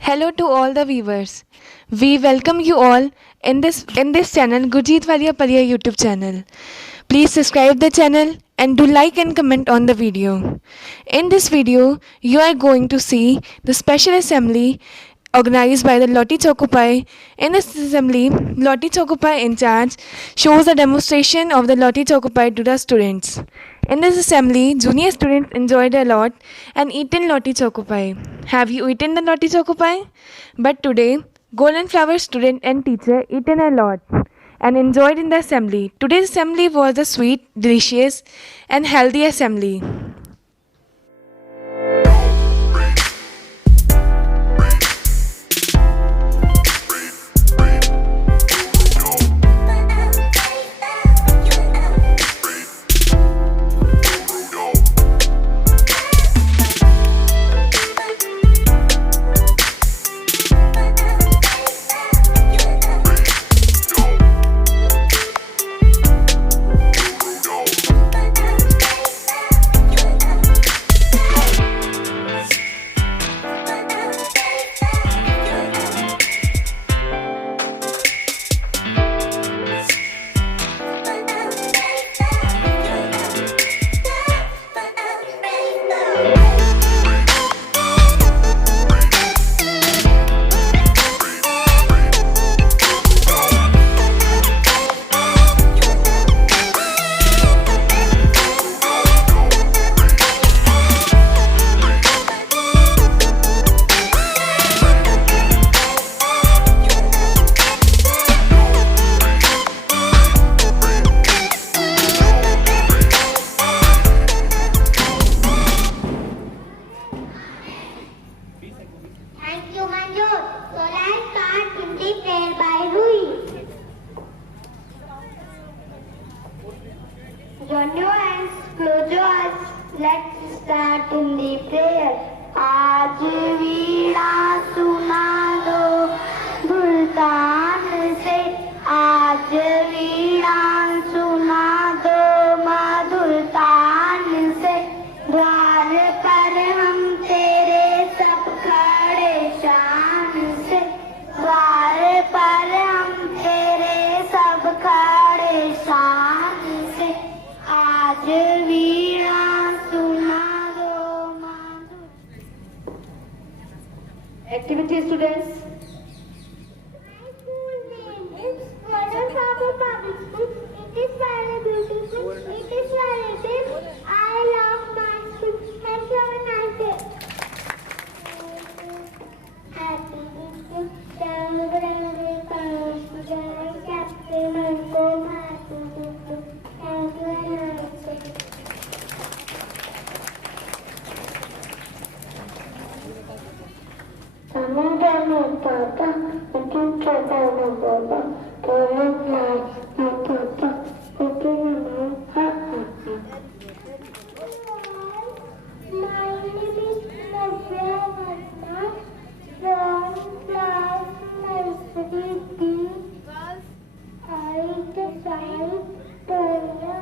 Hello to all the viewers. We welcome you all in this channel Gurjeet Walia Pariya YouTube channel. Please subscribe the channel and do like and comment on the video. In this video, you are going to see the special assembly organized by the Lottie Chokupai. In this assembly, Lottie Chokupai in charge shows a demonstration of the Lottie Chokupai to the students. In this assembly, junior students enjoyed a lot and eaten Lottie Chokupai. Have you eaten the Lottie Chokupai? But today, Golden Flower student and teacher eaten a lot and enjoyed in the assembly. Today's assembly was a sweet, delicious and healthy assembly. Thank you, Manjot. So let's start with the prayer by Rui. Join your hands, close your eyes. Let's start in the prayer. आज वीणा सुना दो दुल्तान से, आज वीणा सुना दो मधुरतान से, द्वार पर हम तेरे सब खड़े शान से, द्वार पर हम तेरे सब खड़े शान से, आज वीणा सुना दो मधुर. Activity students. My school name is Modern Farmer Public School. It is very beautiful. It is very big. I love my school. Thank you. Have a nice day. Happy Easter. Captain and go back to the. Thank you. Have a nice day. Samudana Papa, Akin Chadana Baba, Kerala, Papa, Akin Ha. My name is Navya Verma from class nursery D. I decide Pariya.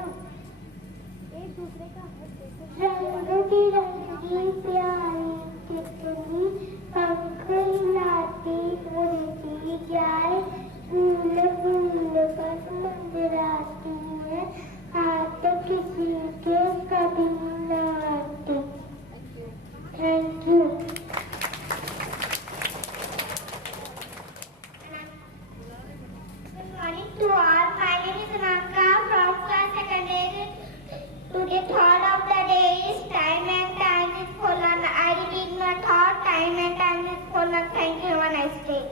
रंगी प्यारी कितनी पंख हिलाती उड़ती जाए, फूल फूल पर मंडराती है, हाथ किसी के कभी न आते. Thank you. Good morning to all. My name is Ranka from class secondary. Today thought of the day is time and time is full on. I repeat my thought, time and time is full on. Thank you. Have a nice day.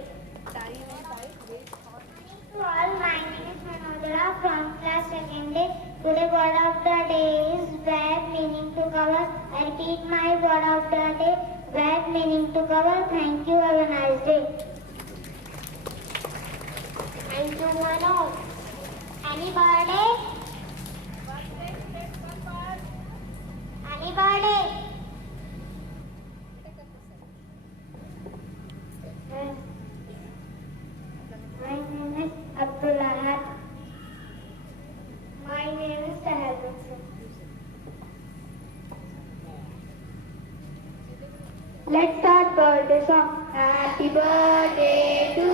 To all, my name is Manodara from class second day. Today word of the day is web, meaning to cover. I repeat my word of the day, web, meaning to cover. Thank you. Have a nice day. Thank you, Mano. Any birthday? Any birthday? My name is Abdullah. My name is Sahel. Let's start birthday. birthday song. Happy birthday to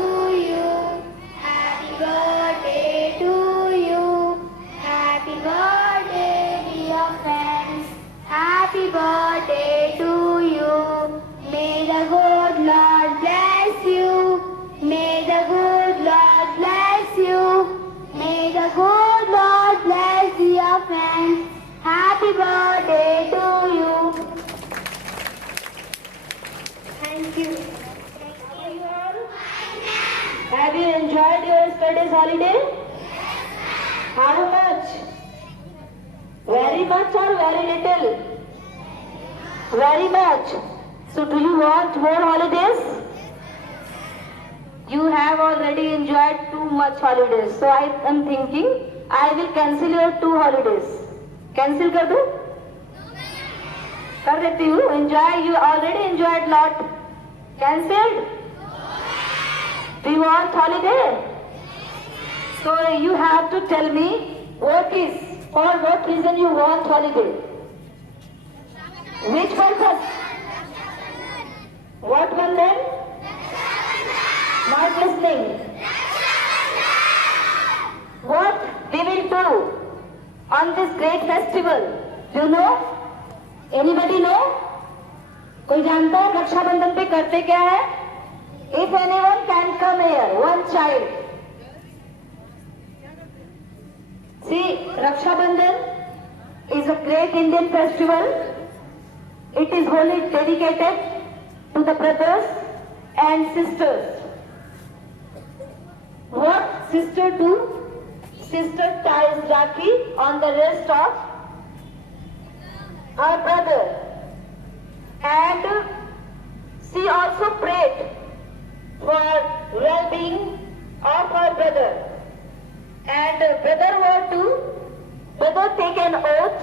you. Happy birthday to you. Happy birthday, dear friends. Happy birthday to you. May the good Lord bless you. May the good Lord bless you. May the good Lord bless dear friends. Happy birthday to you. Thank you. Thank you all. Have you enjoyed your studies holiday? How much? Very much or very little? Very much. So do you want more holidays? You have already enjoyed too much holidays. So I am thinking I will cancel your 2 holidays. Cancel कर दूं? कर देती हूँ. Enjoy. You already enjoyed lot. Cancelled? Do you want holiday? So you have to tell me for what reason you want holiday. Which one first? What one then? Not listening. What we will do on this great festival? Do you know? Anybody know? कोई जानता है रक्षाबंधन पे करते क्या है? If anyone can come here, one child. See, Raksha Bandhan is a great Indian festival. It is wholly dedicated to the brothers and sisters. What sister do? Sister ties Rakhi on the wrist of her brother, and she also prayed for well-being of her brother. And brother take an oath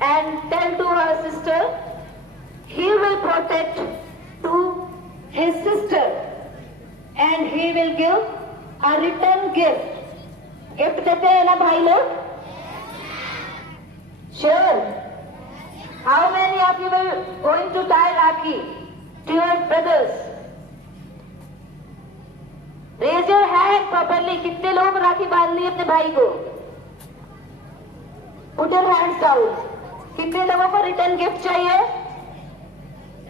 and tell to her sister he will protect to his sister and he will give a return gift. Gift देते हैं ना भाई लोग? Sure. How many of you will going to tie Rakhi to your brothers? Raise your hand properly. कितने लोग राखी बांध लिए अपने भाई को? Put your hands down. कितने लोगों को रिटर्न गिफ्ट चाहिए?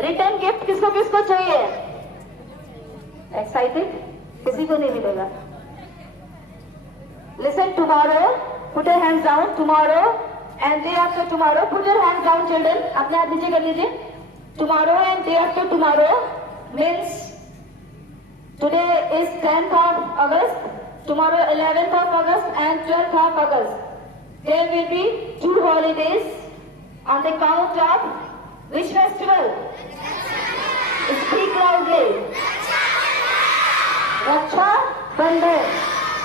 रिटर्न गिफ्ट किसको किसको चाहिए? Excited? किसी को नहीं मिलेगा. Listen, tomorrow, put your hands down. Tomorrow and day after tomorrow, put your hands down, children. अपने हाथ नीचे कर लीजिए. Tomorrow and day after tomorrow means today is 10th of August, tomorrow 11th of August and 12th of August. There will be 2 holidays on the count of which festival? Speak loudly. Raksha Bandhan.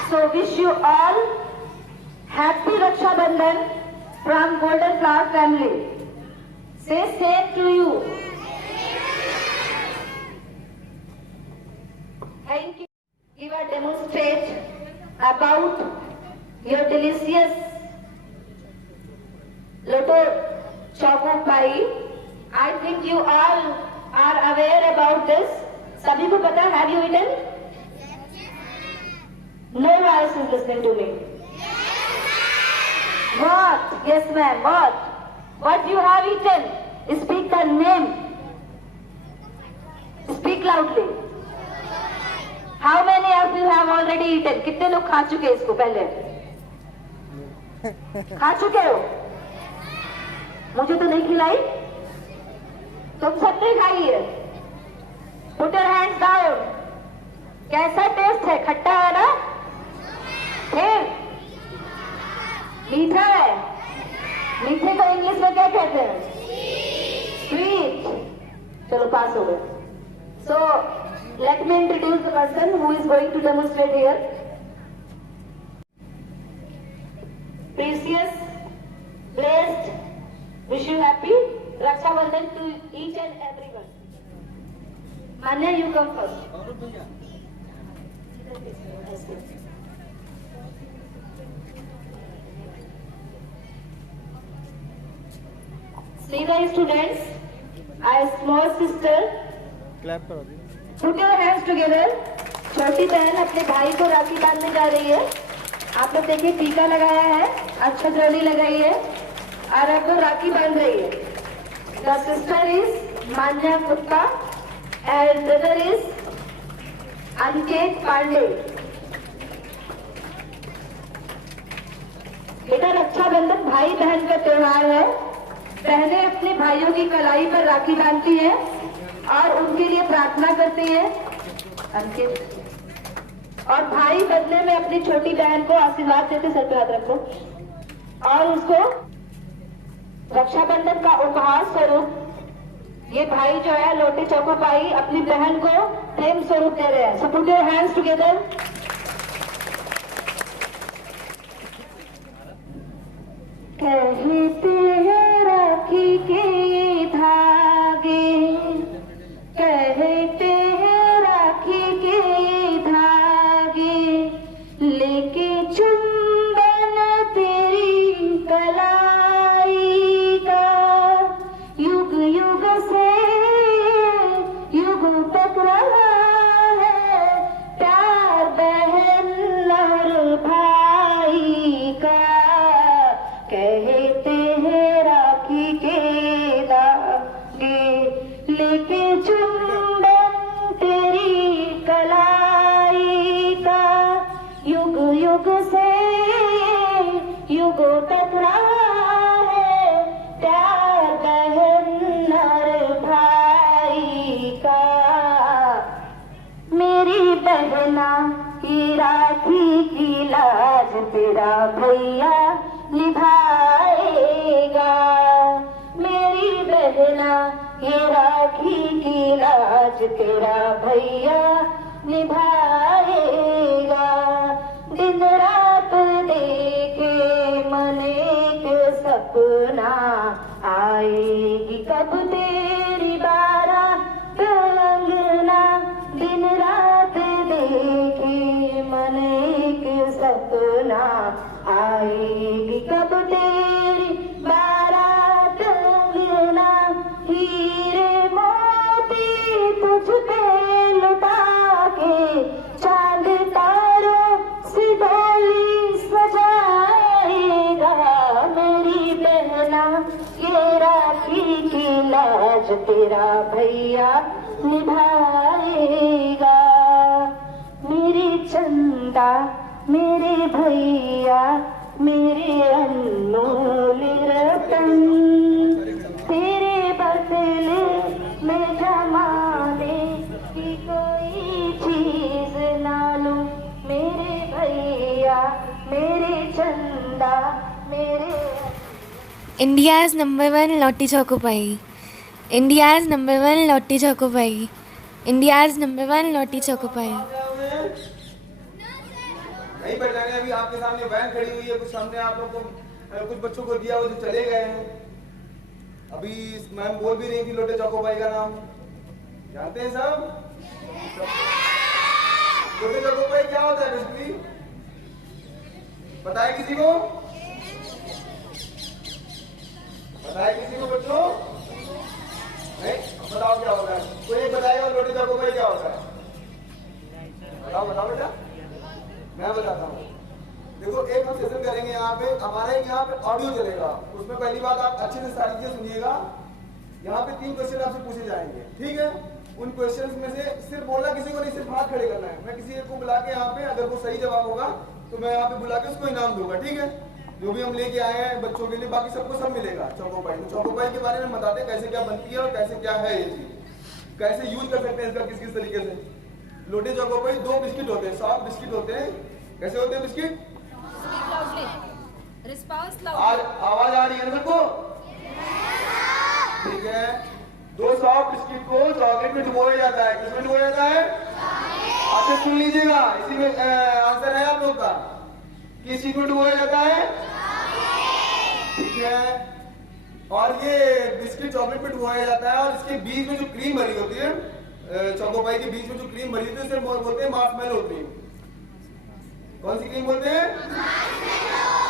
So wish you all happy Raksha Bandhan from Golden Flower family. Say same to you. Thank you. You will demonstrate about your delicious Lotto Choco Pie. I think you all are aware about this. सभी को पता? Have you eaten? No voice is listening to me. What? Yes, ma'am. What? What you have eaten? Speak the name. Speak loudly. How many of you have already eaten? कितने लोग खा चुके इसको पहले? खा चुके हो? मुझे तो नहीं खिलाई? तुम सबने खाई है? Put your hands down. कैसा टेस्ट है? खट्टा है ना? फिर मीठा है. मीठे को इंग्लिश में क्या कहते हैं? स्वीट. चलो पास हो गए. So let me introduce the person who is going to demonstrate here. Precious, blessed, wish you happy Raksha Bandhan to each and everyone. Manya, you come first. Sneha students, a small sister clap करो दी। Put your hands together. छोटी बहन अपने भाई को राखी बांधने जा रही है। आप लोग देखिए टीका लगाया है, अक्षत लगाई है और अब वो राखी बांध रही है। The sister is Manya Gupta and brother is Aniket Pandey. बेटा रक्षाबंधन भाई बहन का त्योहार है। बहनें अपने भाइयों की कलाई पर राखी बांधती हैं और उनके लिए प्रार्थना करती है। और भाई बदले में अपनी छोटी बहन को आशीर्वाद देते, सर पे हाथ रखो, और उसको रक्षाबंधन का उपहार स्वरूप ये भाई जो है लोटे चौको पाई अपनी बहन को प्रेम स्वरूप दे रहे हैं। So put your hands together. कहते हैं राखी के धागे, कहते हैं राखी के धागे, लेके चुंबन तेरी कलाई का, युग युग से युग तक रहा है प्यार बहन और भाई का। कहते हैं राखी के धागे, लेके चुंबन तेरी कलाई का, युग युग से युग तक रहा है प्यार बहन और भाई का। मेरी बहना की राखी की लाज तेरा भैया निभाएगा। मेरी बहना ये राखी की लाज तेरा भैया निभाएगा। दिन रात देखे मन एक सपना, आएगी कब तेरी बारात अंगना। दिन रात देखे मन एक सपना, आएगी कब तेरी बारात अंगना। हीरे मोती तुझ पे लुटा के, चांद तारों से डोली सजाएगा। मेरी बहना ये राखी की लाज तेरा भैया निभाएगा। मेरी चंदा मेरे भैया मेरे अनमोल रतन, तेरे बदले में जमाने की कोई चीज ना लूं। मेरे भैया मेरे चंदा मेरे। India's number one Lotti Choco Pie. India's number one Lotti Choco Pie. India's number one Lotti Choco Pie. नहीं पहचाने, अभी आपके सामने वैन खड़ी हुई है, कुछ सामने आप लोग को कुछ बच्चों को दिया वो जो चले गए हैं। अभी मैम बोल भी रही थी लोटे चौको भाई का नाम जानते हैं सब? लोटे चौको भाई क्या होता है बेसिकली बताए किसी को? बताए किसी को बच्चों? नहीं बताओ क्या होता है? कोई एक बताएगा लोटे चौको भाई क्या होता है? बताओ बताओ बेटा, मैं बताता हूँ। देखो एक हम सेशन करेंगे यहाँ पे, हमारा यहाँ पे ऑडियो चलेगा। उसमें पहली बात आप अच्छे से सारी चीजें सुनिएगा। यहाँ पे 3 क्वेश्चन आपसे पूछे जाएंगे, ठीक है? उन क्वेश्चंस में से सिर्फ बोलना किसी को नहीं, सिर्फ हाथ खड़े करना है। मैं किसी एक को बुला के यहाँ पे, अगर वो सही जवाब होगा तो मैं यहाँ पे बुला के उसको इनाम दूंगा, ठीक है? जो भी हम लेके आए हैं बच्चों के लिए, बाकी सबको सब मिलेगा। चौको पाई, तो चौको पाई के बारे में बताते हैं कैसे क्या बनती है और कैसे क्या है ये चीज, कैसे यूज कर सकते हैं इसका, किस किस तरीके से। लोटे चौको पाई 2 बिस्किट होते हैं, सॉफ्ट बिस्किट होते हैं। कैसे होते हैं बिस्किट? आवाज आ रही है सबको? ठीक है। 2 सॉफ्ट बिस्किट को चॉकलेट में डुबोया जाता है। किसमें डुबोया जाता है? आपसे सुन लीजिएगा, इसी में आंसर है आप लोग का। किस चीज में डुबोया जाता है? ठीक है। और ये बिस्किट चॉकलेट में डुबोया जाता है और इसके बीच में जो क्रीम भरी होती है, चोको पाई के बीच में जो क्रीम भरी होती है उसे बोलते हैं मार्शमैलो क्रीम। कौन सी क्रीम बोलते हैं?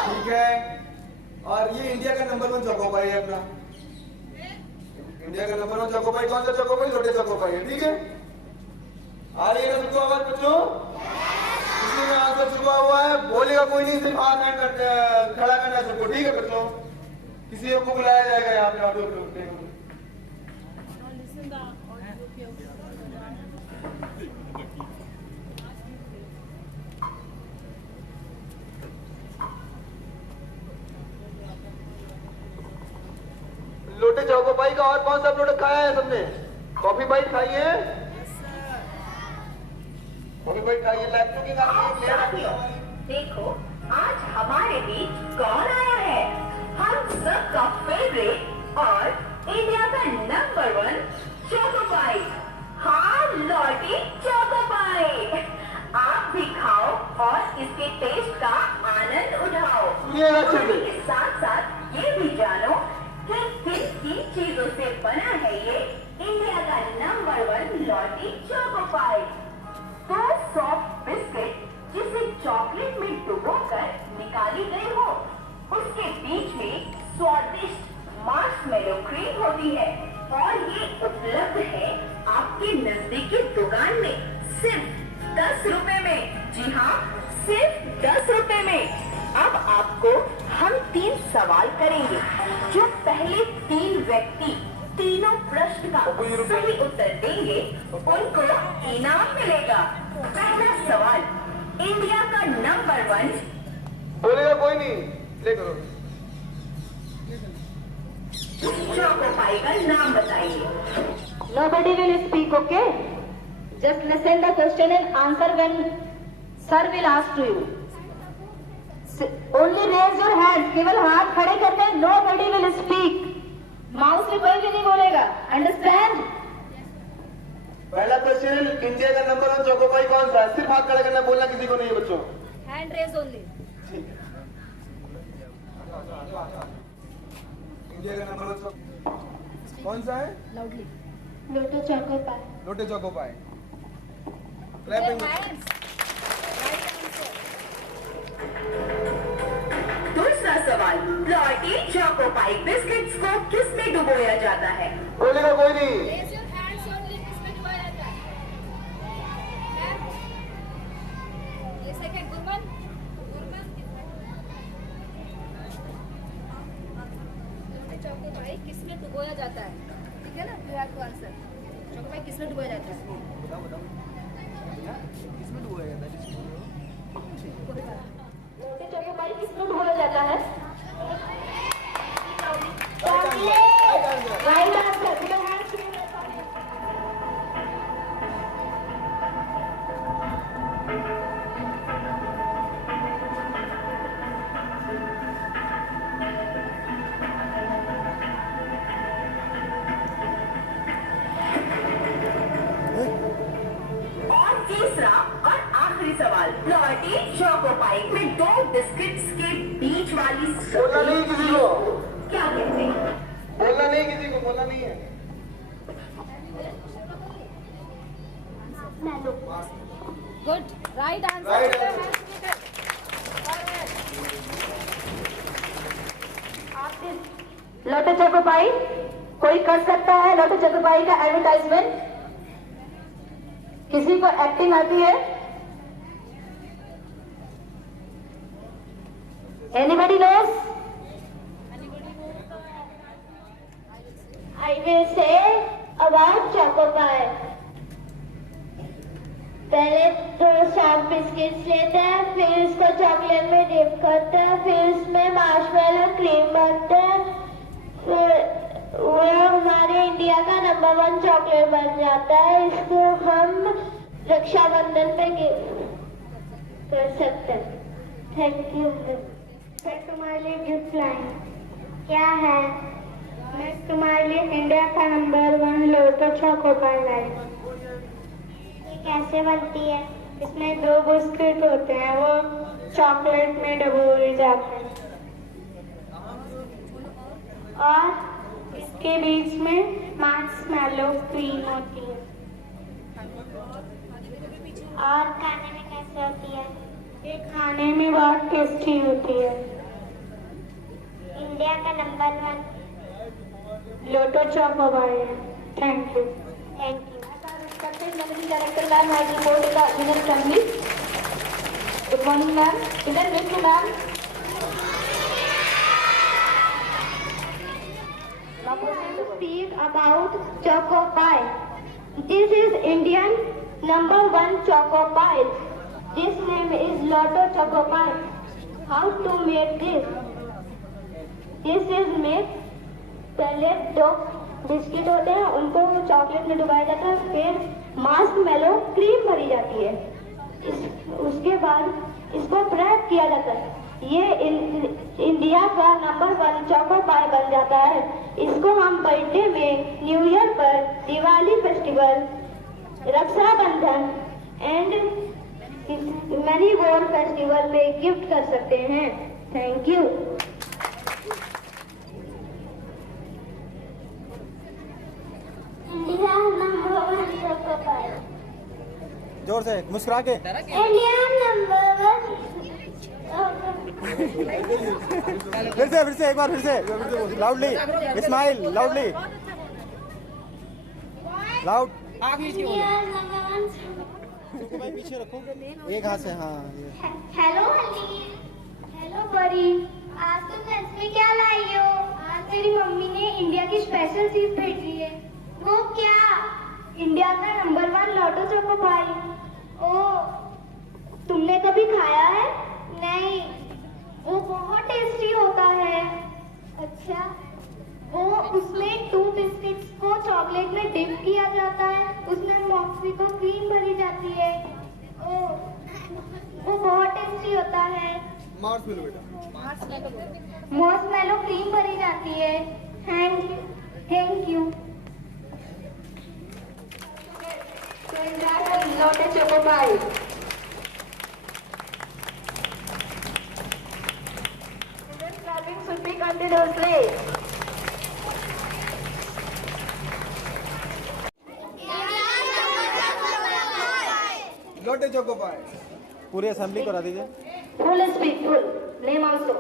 ठीक है। और ये इंडिया का नंबर 1 चोको पाई है अपना। इंडिया का नंबर 1 चोको पाई कौन सा चोको पाई? लोटे चोको पाई है, ठीक है। आ रही है ना सबको आवाज बच्चों? किसी में आंसर छुपा हुआ है बोलेगा कोई नहीं, सिर्फ हाथ हैंड खड़ा करना है सबको, ठीक है बच्चों। किसी को बुलाया जाएगा यहाँ पे ऑडियो पे। लोटे चौको पाई का और कौन सा प्रोडक्ट खाया है सबने? कॉफी बाइट खाई है? कॉफी बाइट खाई है? लैपटॉप की साथियों, देखो आज हमारे बीच कौन आया है? हम सबका फेवरेट और इंडिया का नंबर 1 चोको पाई। हाँ, लॉटी चोको पाई। आप भी खाओ और इसके टेस्ट का आनंद उठाओ। के साथ साथ ये भी जानो कि किन किन चीजों से बना है ये इंडिया का नंबर 1 लॉटी चोको पाई। तो सॉफ्ट बिस्किट जिसे चॉकलेट में डुबोकर निकाली गई हो, उसके बीच में स्वादिष्ट मार्शमेलो क्रीम होती है और ये उपलब्ध है आपके नजदीकी दुकान में सिर्फ 10 रुपए में। जी हाँ, सिर्फ 10 रुपए में। अब आपको हम 3 सवाल करेंगे। जो पहले 3 व्यक्ति तीनों प्रश्न का सही उत्तर देंगे उनको इनाम मिलेगा। पहला सवाल, इंडिया का नंबर 1 बोलेगा कोई नहीं, ले करो। चोको पाई का नाम बताइए। Nobody will speak, okay? Just listen the question and answer when sir will ask to you. Only raise your hand. केवल हाथ खड़े करने. Nobody will speak. माउस से कोई भी नहीं बोलेगा. Understand? पहला क्वेश्चन, इंडिया का नंबर 1 चोको पाई कौन सा है? सिर्फ हाथ खड़ा करना, बोलना किसी को नहीं है बच्चों। Hand raise only. ठीक है। इंडिया का नंबर 1 कौन सा है? Loudly. लोटो चोको पाई। लोटे चोको पाई। क्लैपिंग। दूसरा सवाल, लॉटी चोको पाई बिस्किट्स को किस में डुबोया जाता है? बोलेगा कोई नहीं। Raise your hands only. किसमें डुबाया जाता है? ये सेकंड गुरमन चोको पाई किसमें डुबोया जाता है? ठीक है ना? You have to answer. Choco pie किसमें डुबोया जाता है? बताओ बताओ किसमें डुबाया जाता है? लोटे चोको पाई किसमें डुबोया जाता है? Right answer. और तीसरा और आखिरी सवाल, लॉटी चोको पाई में 2 बिस्किट्स के बीच वाली बोलना नहीं किसी को। क्या कहते हैं? बोलना नहीं किसी को, बोलना नहीं है। Good, right answer. Right answer. लोटे चोको पाई कोई कर सकता है? लोटे चोको पाई का एडवर्टाइजमेंट किसी को एक्टिंग आती है? Anybody knows? I will say about choco pie. पहले तो सॉफ्ट बिस्किट्स लेते हैं, फिर इसको चॉकलेट में डिप करते हैं, फिर इसमें मार्शमेलो क्रीम भरते हैं, फिर वो हमारे इंडिया का नंबर 1 चॉकलेट बन जाता है। इसको हम रक्षाबंधन पे गिफ्ट कर सकते हैं। Thank you. मैं तुम्हारे लिए गिफ्ट लाई। क्या है? मैं तुम्हारे लिए इंडिया का नंबर 1 लोटो चोको पाई लाई। ये कैसे बनती है? इसमें 2 बिस्किट होते हैं, वो चॉकलेट में डुबोए जाते हैं और इसके बीच में मार्शमेलो क्रीम होती है। और खाने में कैसे होती है? ये खाने में बहुत टेस्टी होती है। इंडिया का number 1 Lotto Choco Pie. Thank you. Thank you. Respected managing director ma'am has reported the Union Assembly. Good morning ma'am. Present this to ma'am. Now proceed to Speak about Choco Pie. This is Indian #1 Choco Pie. This name is Lotto Choco Pie. How to make this? This is made पहले 2 biscuit होते हैं, उनको chocolate में डुबाया जाता है, फिर Marshmallow cream भरी जाती है, उसके बाद इसको रैप किया जाता है। ये इंडिया का #1 चोको पाई बन जाता है। इसको हम बर्थडे में, न्यू ईयर पर, Diwali festival, Rakshabandhan and many more festival में गिफ्ट कर सकते हैं। Thank you. India #1 choco pie. जोर से मुस्कुरा के। इंडिया #1। फिर से एक बार फिर से loudly smile loudly loud. India #1। भाई पीछे रखो एक हाथ से। हाँ हेलो हली, हेलो बरी, आज तुम लंच में क्या लाई हो? आज मेरी मम्मी ने इंडिया की स्पेशल चीज भेजी है। वो क्या? इंडिया का #1 लॉटो चोको पाई। ओह, तुमने कभी खाया है? नहीं, वो बहुत टेस्टी होता है। अच्छा, वो उसमें 2 बिस्किट्स को चॉकलेट में डिप किया जाता है, उसमें मॉक्सी को क्रीम भरी जाती है। ओह, वो बहुत टेस्टी होता है। मार्शमैलो बेटा, मार्शमैलो क्रीम भरी जाती है। Thank you. Lotto Choco Pie. Students clapping should be continuously. Lotay choco पाए। पूरी असेंबली करा दीजिए। Full speak, full. Name also.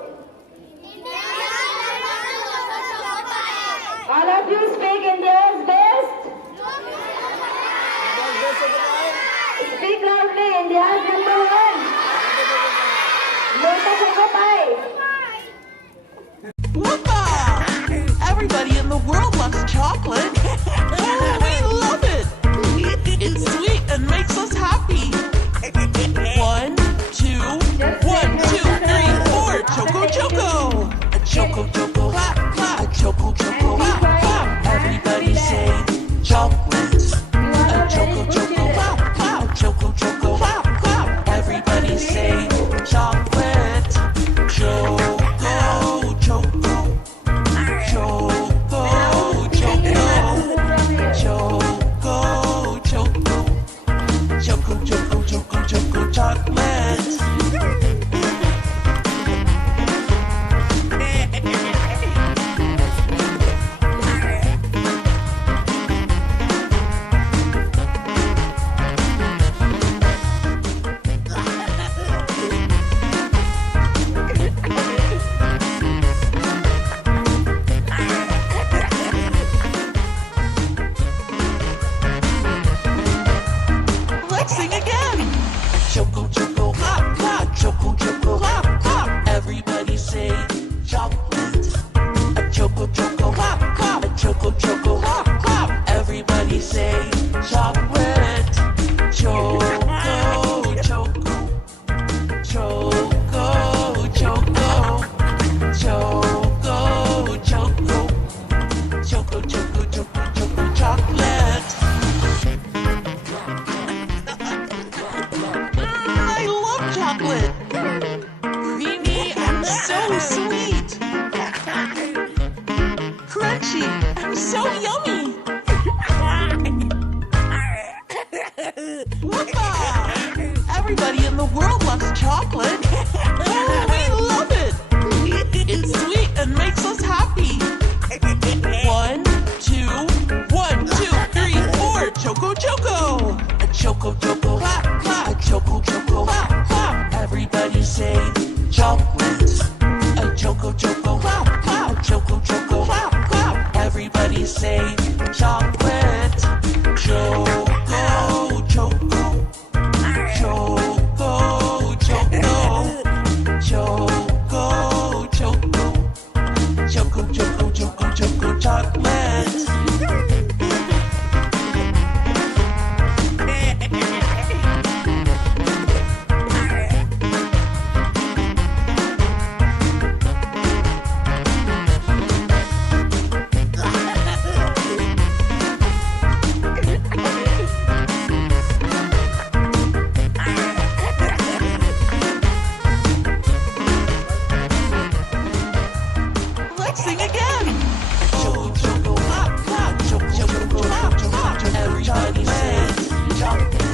All of you speak India's best. Speak loudly. India's #1. Lotto Choco Pie. Whoopah! Everybody in the world loves chocolate. Oh, we love it. It's sweet and makes us happy. 1, 2, 1, 2, 3, 4. Choco Choco. A Choco Choco. A Choco Choco. Everybody say chocolate. A Choco Choco. Choco Choco. Everybody say chocolate. Choco Choco. Choco Choco. Choco Choco. Choco Choco Choco Choco chocolate. Let's sing again. Choco Choco. Choco Choco. Everybody say chocolate. A Choco Choco. A Choco Choco. Everybody say chocolate. Choco Choco. Choco Choco. Choco Choco. Choco Choco Choco Choco chocolate. I love chocolate. Creamy and so sweet. Crunchy and so yummy. Whoopah! Everybody in the world loves chocolate. Oh, we love it. It's sweet and makes us happy. 1, 2, 1, 2, 3, 4. Choco Choco. A Choco Choco. A Choco Choco. Everybody say chocolate. A Choco Choco. A Choco Choco. Everybody say chocolate. Choco, choco, choco, choco, choco, choco, choco, choco, choco, choco, chocolate. Let's sing again. Choco, choco, hot, hot, choco, choco, hot, hot. Everybody say chocolate.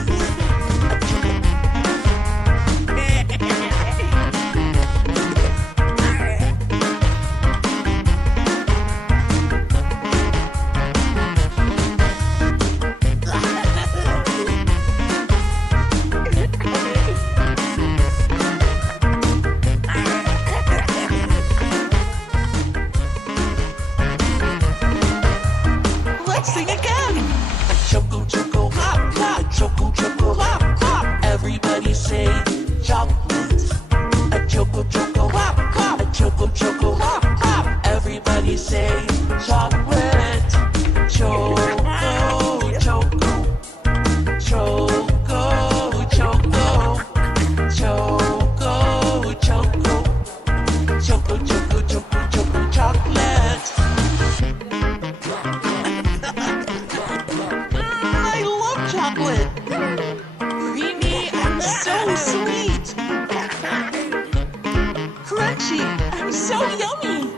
Let's sing again. Choco, choco, hot, hot, choco, choco, hot, hot. Everybody say chocolate. A choco, choco, hot, hot. A choco, choco, hot, hot. Everybody say chocolate. Choco, choco, choco, choco, choco, choco, choco, choco, choco, choco, chocolate. I love chocolate. Creamy and so sweet. Crunchy and so yummy.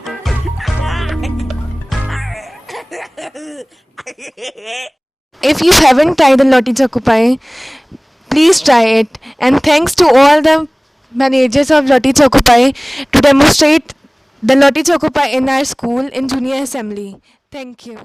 If you haven't tried the Lotti Choco Pie, please try it. And thanks to all the managers of Lotti Choco Pie to demonstrate the Lotti Choco Pie in our school in junior assembly. Thank you.